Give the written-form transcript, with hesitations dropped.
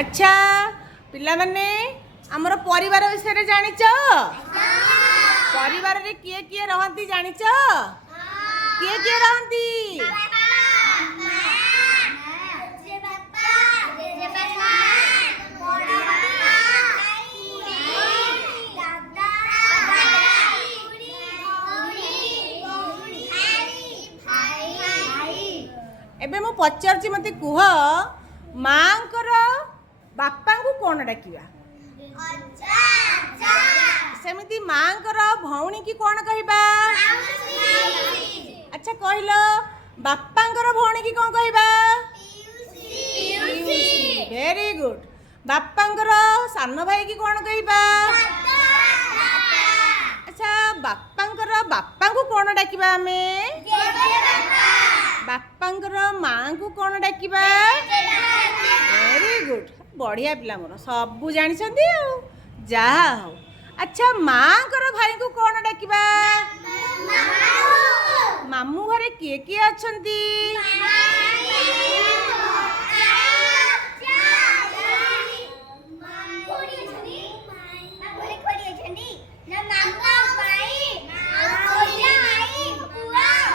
अच्छा पिला माने हमर परिवार विषय जानिच परिवार रे किए किए रहंती जानिच किए किए रहंती एबे मु पचारची मते कुह मांकर बापा को कौन डाकिबा सेमिति मांकर भौणी की कौन कहबा अच्छा कहलो बापांकर भौणी की कौन कहबा वेरी गुड बापांकर सान भाई की कौन कहबा अच्छा बापांकर बापा को कौन डाकिबा हमें बापांकर माँ को कौन डाकिबा वेरी गुड बढ़िया पिला मोर सबू जानिछंती जहा हो अच्छा माँकर भाई को कौन डाकिबा मामू घरे किए किए अछंती